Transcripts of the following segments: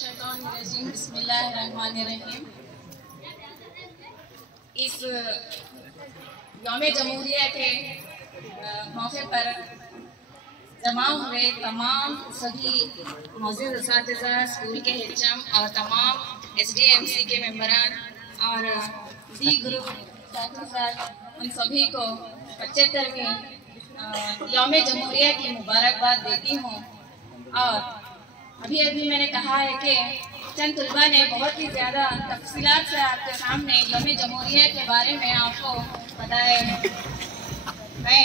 बिस्मिल्लाहिर्रहमानिर्रहीम। इस यौम जमहूरिया के मौके पर जमा हुए तमाम सभी मौजूद असातिज़ा, स्कूल के HM और तमाम SDMC के मेंबरान और डी ग्रुप साथ उन सभी को 75वें यौम जमहूरिया की मुबारकबाद देती हूँ। और अभी मैंने कहा है कि चंद तलबा ने बहुत ही ज़्यादा तफसीलात से आपके सामने यौम जमहूरिया के बारे में आपको बताया है। मैं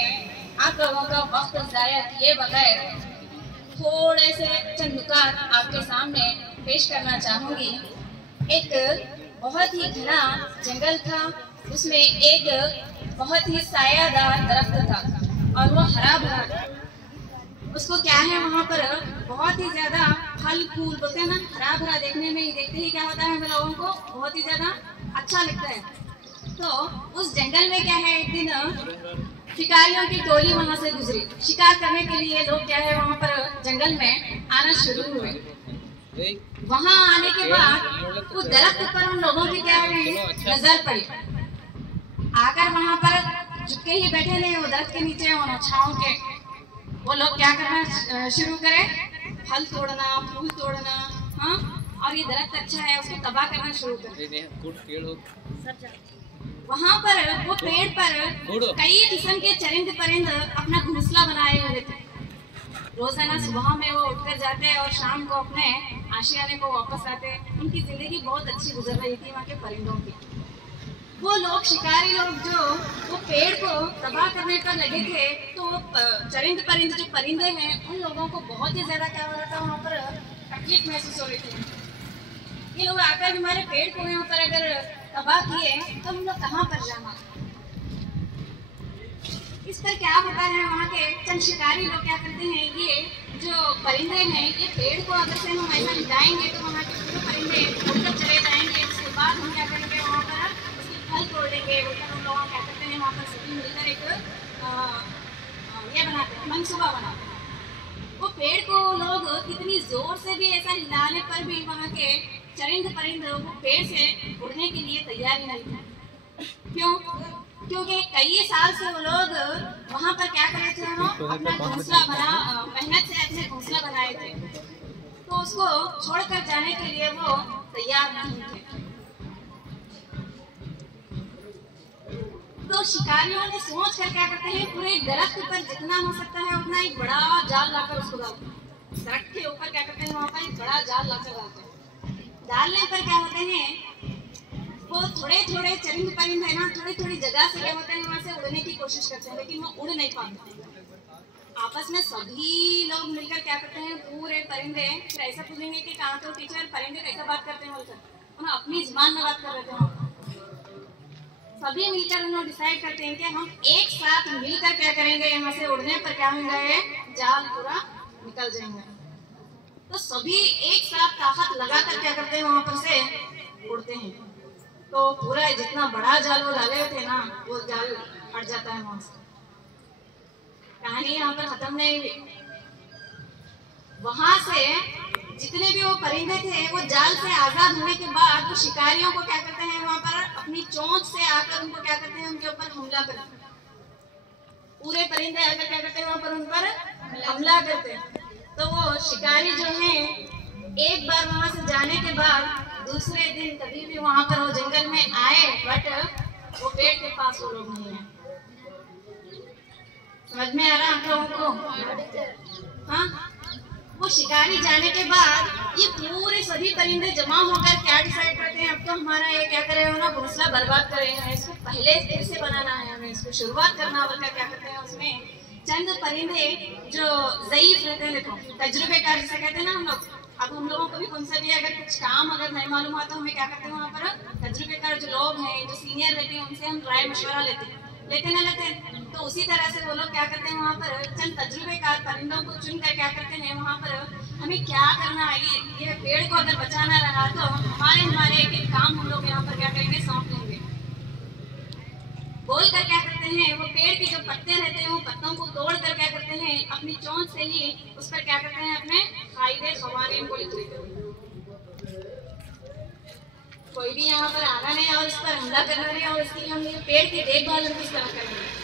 आप लोगों का वक्त ज़ाया किए बगैर थोड़े से चंद नुकात आपके सामने पेश करना चाहूँगी। एक बहुत ही घना जंगल था, उसमें एक बहुत ही सायादार दरख्त था और वो हरा भरा था। उसको क्या है, वहाँ पर बहुत ही ज्यादा फल फूल बोलते हैं ना, हरा भरा देखने में ही देखते ही क्या होता है, हम लोगों को बहुत ही ज्यादा अच्छा लगता है। तो उस जंगल में क्या है, एक दिन शिकारियों की टोली वहाँ से गुजरी। शिकार करने के लिए लोग क्या है वहाँ पर जंगल में आना शुरू हुए। वहाँ आने के बाद उस दरख्त पर उन लोगों की क्या है नजर पड़ी। आकर वहाँ पर चुपके ही बैठे नहीं, वो दरख्त के नीचे उन छाँव के वो लोग क्या करना शुरू करे, फल तोड़ना, फूल तोड़ना, हाँ, और ये दरख्त अच्छा है उसको तबाह करना शुरू करे। वहाँ पर वो पेड़ पर कई किस्म के चरिंद परिंद अपना घोंसला बनाए हुए थे। रोजाना सुबह में वो उठकर जाते और शाम को अपने आशियाने को वापस आते। उनकी जिंदगी बहुत अच्छी गुजर रही थी वहाँ के परिंदों की। वो लोग शिकारी लोग जो वो पेड़ को तबाह करने पर लगे थे, तो चरिंद परिंद जो परिंदे हैं उन लोगों को बहुत ही ज्यादा क्या हो रहा था, वहाँ पर तकलीफ महसूस हो रही थी। ये लोग आकर हमारे पेड़ को यहाँ पर अगर तबाह किए तो हम लोग कहाँ पर जाना। इस पर क्या होता है, वहाँ के चंद शिकारी लोग क्या करते हैं, ये जो परिंदे हैं ये पेड़ को अगर से हम ऐसा हिलाएंगे तो वहाँ के पूरे परिंदे उड़कर चले जाएंगे। उसके बाद हम क्या करेंगे, वहाँ पर फल तोड़ेंगे। बोलकर हम लोग क्या करते हैं, वहाँ पर सभी मिलकर एक ये बनाते हैं, मनसूबा बनाते हैं। वो पेड़ को लोग कितनी जोर से भी ऐसा हिलाने पर भी वहाँ के चरिंद परिंद वो पेड़ से उड़ने के लिए तैयार ही नहीं थे। क्यों? क्योंकि कई साल से वो लोग वहाँ पर क्या करे थे, अपना घोंसला बना, मेहनत से अपने घोंसला बनाए थे, तो उसको छोड़कर जाने के लिए वो तैयार नहीं थे। तो शिकारियों ने सोच कर क्या करते हैं, पूरे दरख्त पर जितना हो सकता है उतना एक बड़ा जाल लाकर उसको डालते हैं। दरख्त के ऊपर क्या करते हैं, वहाँ पर एक बड़ा जाल लाकर डालते हैं। डालने पर क्या होते हैं, वो थोड़े थोड़े चरिंद परिंद है ना, थोड़ी थोड़ी जगह से क्या होते हैं, वहाँ से उड़ने की कोशिश करते हैं, लेकिन वो उड़ नहीं पाते। आपस में सभी लोग मिलकर क्या करते हैं, पूरे परिंदे फिर ऐसा पूछेंगे कि कहाँ तो टीचर परिंदे कैसे बात करते हैं, बोलकर उन्हें अपनी जुबान में बात कर रहे थे। सभी मिलकर उन्होंने डिसाइड करते हैं कि हम एक साथ मिलकर क्या करेंगे, यहाँ से उड़ने पर क्या होगा, जाल पूरा निकल जाएंगे। तो सभी एक साथ ताकत लगाकर क्या करते हैं, वहां पर से उड़ते हैं। तो पूरा जितना बड़ा जाल वो डाले थे ना, वो जाल हट जाता है वहां से। कहानी यहाँ पर खत्म नहीं हुई। वहां से जितने भी वो परिंदे थे वो जाल से आजाद होने के बाद वो शिकारियों को क्या करते हैं, वहां पर अपनी चोंच से आकर उनको क्या करते हैं, उनके ऊपर हमला करते हैं। पूरे परिंदे आकर क्या करते हैं, वहां पर उन पर हमला करते हैं। तो वो शिकारी जो हैं एक बार वहां से जाने के बाद दूसरे दिन कभी भी वहां पर वो जंगल में आए, बट वो पेड़ के पास वो लोग नहीं है। समझ में आ रहा आप लोगों को? हाँ, वो शिकारी जाने के बाद ये पूरे सभी परिंदे जमा होकर क्या डिसाइड करते हैं, अब तो हमारा ये क्या करें ना, घोंसला बर्बाद करेंगे, इसको पहले फिर से बनाना है, हमें इसको शुरुआत करना होगा। क्या करते हैं, उसमें चंद परिंदे जो ज़ईफ रहते हैं, देखो तजुर्बेकार जिसे कहते हैं ना हम लोग। अब हम लोगों को भी कौन सा भी अगर कुछ काम अगर नहीं मालूम हुआ तो हमें क्या करते हैं, वहाँ पर तजुर्बेकार जो लोग हैं, जो सीनियर रहते हैं, उनसे हम राय मशवरा लेते हैं, लेते ना लेते हैं। तो उसी तरह से वो लोग क्या करते हैं, वहाँ पर चंद तजुर्बेकार परिंदों को चुनकर क्या करते हैं, वहाँ पर हमें क्या करना है, ये पेड़ को अगर बचाना रहा तो हमारे एक एक काम हम लोग यहाँ पर क्या करेंगे, सौंप देंगे। बोल कर क्या करते हैं, वो पेड़ के जो पत्ते रहते हैं वो पत्तों को तोड़ कर क्या करते हैं, अपनी चोंच से ही उस पर क्या करते हैं, अपने फायदे खवानीम को लिख लेते हैं। कोई भी यहाँ पर आना नहीं और उस पर हमला करना नहीं, और उसकी हम पेड़ की देखभाल किस तरह करेंगे।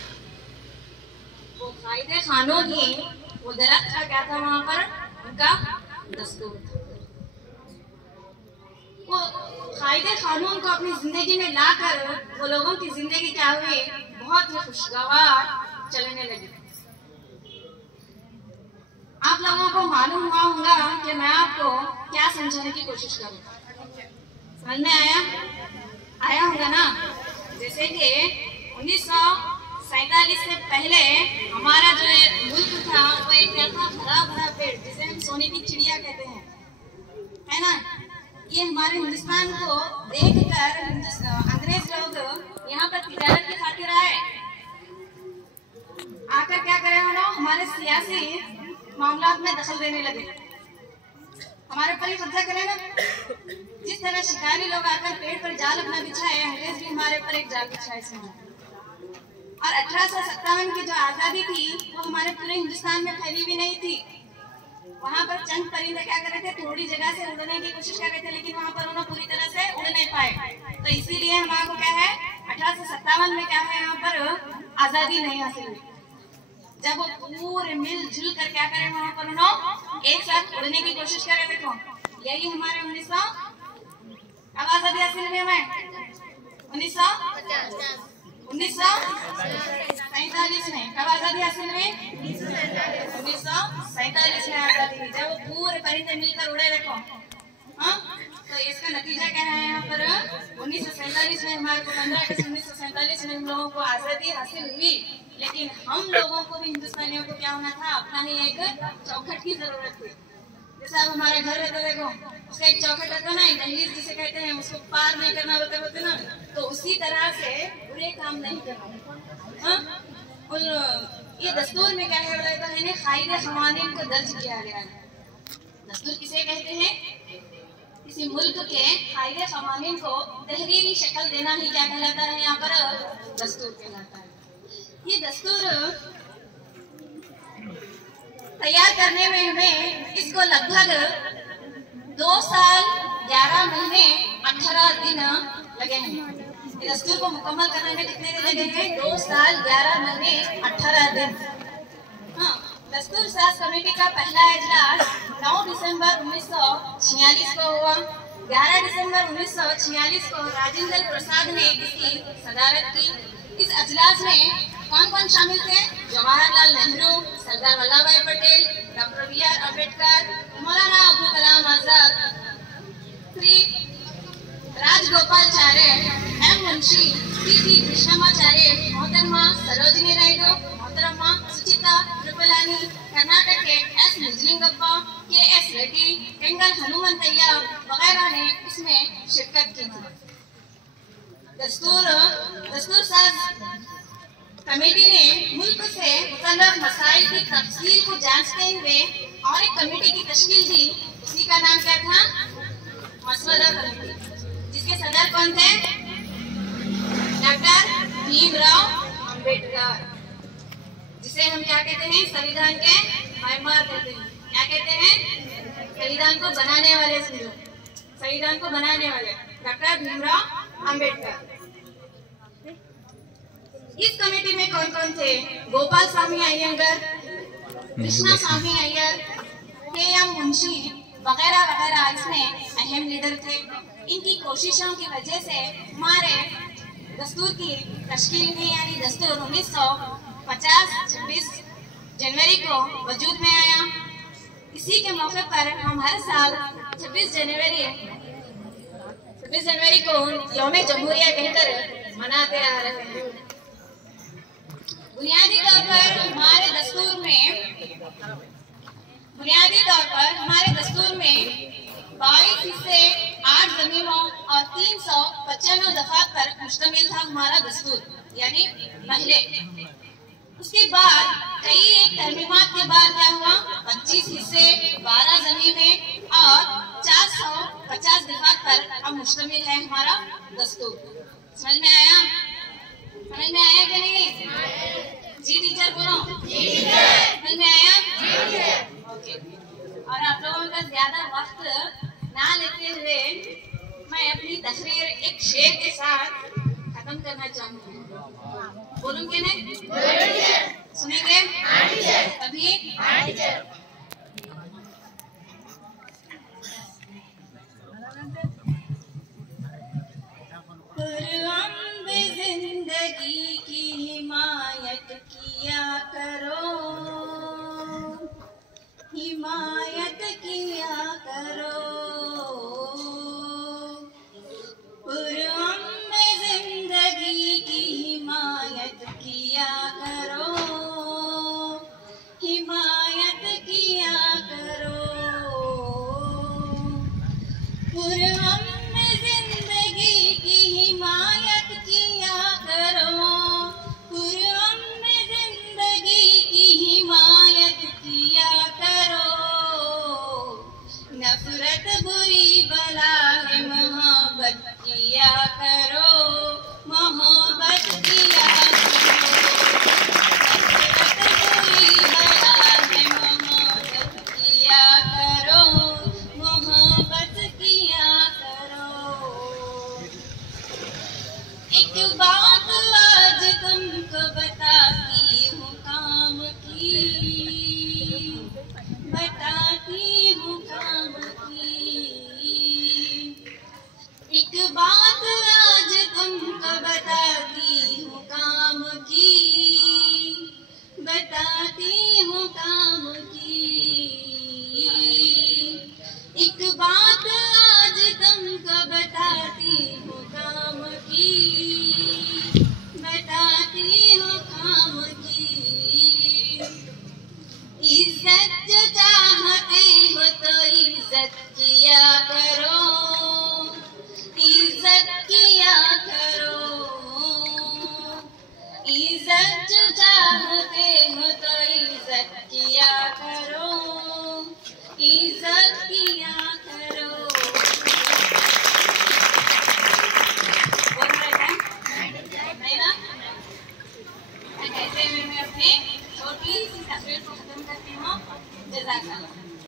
वो कायदे खानों की वो दरख्त का क्या था वहां पर, उनका दस्तूर था। वो कायदे कानून को अपनी जिंदगी में लाकर वो लोगों की जिंदगी क्या हुई, बहुत ही खुशगवार चलने लगी। आप लोगों को मालूम हुआ होगा कि मैं आपको क्या समझाने की कोशिश करूँ। समझ में आया होगा ना। जैसे कि 1947 से पहले हमारा जो मुल्क था वो एक क्या था, भरा भरा पेड़, जिसे हम सोने की चिड़िया कहते हैं, है ना। ये हमारे हिंदुस्तान को देखकर अंग्रेज लोग यहाँ पर तिजारत की खातिर आए, आकर क्या करे वो लोग, हमारे सियासी मामलात में दखल देने लगे, हमारे पर ही कब्जा करे ना। जिस तरह शिकारी लोग आकर पेड़ पर जाल अपना बिछाए, अंग्रेज भी हमारे पर एक जाल बिछाए इसमें। और 1857 की जो आजादी थी वो हमारे पूरे हिंदुस्तान में फैली भी नहीं थी। वहाँ पर चंद परिंदे क्या कर रहे थे, थोड़ी जगह से उड़ने की कोशिश कर रहे थे, लेकिन वहाँ पर उन्हें पूरी तरह से उड़ नहीं पाए। तो इसीलिए हमारे को क्या है, 1857 में क्या है, यहाँ पर आजादी नहीं हासिल हुई। जब वो पूरे मिलजुल कर क्या करें, वहाँ पर उन्होंने एक साथ उड़ने की कोशिश करे। देखो यही हमारे 1900 अब आजादी हासिल हुई हमें 1947 में। कब आजादी हासिल हुई? 1947 में आजादी हुई, जब वो पूरे परिंदे मिलकर उड़े। देखो हाँ, तो इसका नतीजा क्या है, यहाँ पर 1947 में हमारे को 15 अगस्त 1947 में हम लोगों को आजादी हासिल हुई। लेकिन हम लोगों को भी, हिंदुस्तानियों को क्या होना था, अपना ही एक चौखट की जरूरत थी। जैसे अब हमारे घर रहते, देखो उसका एक चौखट रहता ना, दहलीज जिसे कहते हैं, उसको पार नहीं करना होते ना, तो उसी तरह से बुरे काम नहीं करना। हाँ, और ये दस्तूर में क्या है, कायदे क़वानीन को दर्ज किया गया है। दस्तूर किसे कहते हैं? किसी मुल्क के कायदे क़वानीन को तहरीरी शक्ल देना ही क्या कहलाता है, यहाँ पर दस्तूर कहलाता है। ये दस्तूर तैयार करने में हमें इसको लगभग 2 साल 11 महीने 18 दिन लगे हैं। ये दस्तूर को मुकम्मल करने में कितने दिन लगे हैं? 2 साल 11 महीने 18 दिन। हाँ, दस्तूर साज कमेटी का पहला इजलास 9 दिसंबर 1946 को हुआ। 11 दिसंबर 1946 को राजेंद्र प्रसाद ने इसकी सदारत की। इस अजलास में कौन कौन शामिल थे? जवाहरलाल नेहरू, सरदार वल्लभ भाई Patel, doctor B.R. Ambedkar, Maulana Abul Kalam Azad, Shri Rajagopalachari, M. Munshi, P.T. Krishnamacharya, मोहतरमा सरोजिनी नायडू, मोहतरमा सुचिता कृपलानी, कर्नाटक के S. निजलिंगप्पा, K.S. रेड्डी, केंगल हनुमंतैया वगैरह ने इसमें शिरकत की थी। दस्तूर साज कमेटी ने मुल्क से मुतल्लक मसाइल की तफसील को जांचते हुए और एक कमेटी की तश्कील दी। उसी का नाम क्या था? मसवदा कमेटी, जिसके सदर कौन थे? डॉक्टर भीमराव अंबेडकर, जिसे हम क्या कहते हैं? संविधान के मायमार कहते हैं। क्या कहते हैं? संविधान को बनाने वाले, संविधान को बनाने वाले डॉक्टर भीमराव अंबेडकर। इस कमेटी में कौन कौन थे? गोपाल स्वामी अयंगर, कृष्णा स्वामी अय्यर, K.M. मुंशी वगैरह वगैरह इसमें अहम लीडर थे। इनकी कोशिशों की वजह से हमारे दस्तूर की तश्कील में, यानी दस्तूर 1950 26 जनवरी को वजूद में आया। इसी के मौके पर हम हर साल 26 जनवरी को यौम जमहूरिया कहकर मनाते आ रहे हैं। बुनियादी तौर पर हमारे दस्तूर में 22 हिस्से 8 ज़मीनों और 395 दफात पर मुश्तमिल था हमारा दस्तूर, यानी पहले। उसके बाद कई तरमीमात के बाद क्या हुआ? 25 हिस्से 12 ज़मीनें और 450 दफात पर अब मुश्तमिल है हमारा दस्तूर। समझ में आया? समझ में आया कि नहीं? जी टीचर बोलो। समझ में आया? ओके। और आप लोगों का ज्यादा वक्त ना लेते हुए मैं मैं अपनी तकरीर एक शेर के साथ खत्म करना चाहूँगी। बोलूँगे नहीं? सुनेंगे? अभी जिंदगी की हिमायत किया करो, हिमायत किया करो। जिंदगी की हिमायत किया करो, हिमायत किया करो। जिंदगी की हिमायत किया करो, जिंदगी की हिमायत किया करो। नफरत बुरी बला है, मोहब्बत किया करो, मोहब्बत किया करो। नफरत बुरी बला है, मोहब्बत किया करो, मोहब्बत किया करो। एक बात आज तुमको बताती हूँ काम की, बताती हूँ काम की। एक बात आज तुमको बताती हूँ काम की, बताती हूँ काम की। एक बात आज तुमको बताती हूँ काम की, बताती हूँ काम की। इज्जत जो चाहते हो तो इज्जत किया करो, इज्जत किया करो। इज्जत जो चाहते हो तो इज्जत किया करो, इज्जत किया करो। बोल रहे थे नहीं ना? कहते हुए मैं अपनी छोटी सी तस्वीर को खत्म करती हूँ। जज़ाकल्लाह।